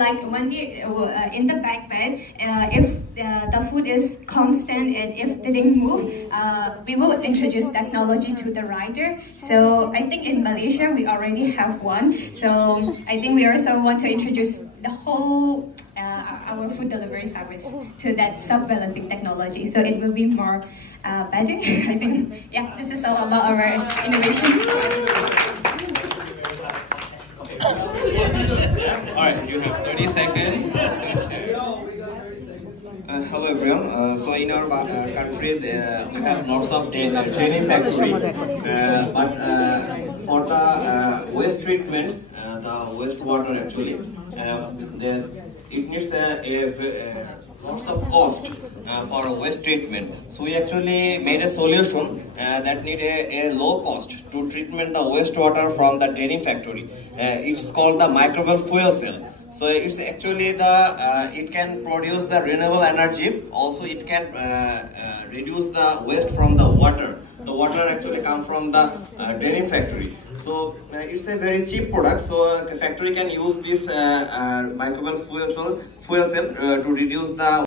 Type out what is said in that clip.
like when we in the backpack, if the food is constant and if it didn't move, we will introduce technology to the rider. So I think in Malaysia we already have one. So I think we also want to introduce the whole our food delivery service to that self-balancing technology. So it will be more better. I think, yeah, this is all about our innovation. Alright, you have 30 seconds. Hello everyone. So in our country, we have lots of dairy factories, but for the waste treatment, the wastewater actually, it needs lots of cost for waste treatment. So we actually made a solution that need a low cost to treatment the wastewater from the dairy factory. It's called the microbial fuel cell. So it's actually it can produce the renewable energy. Also, it can reduce the waste from the water. The water actually comes from the dairy factory. So it's a very cheap product. So the factory can use this microbial fuel cell to reduce the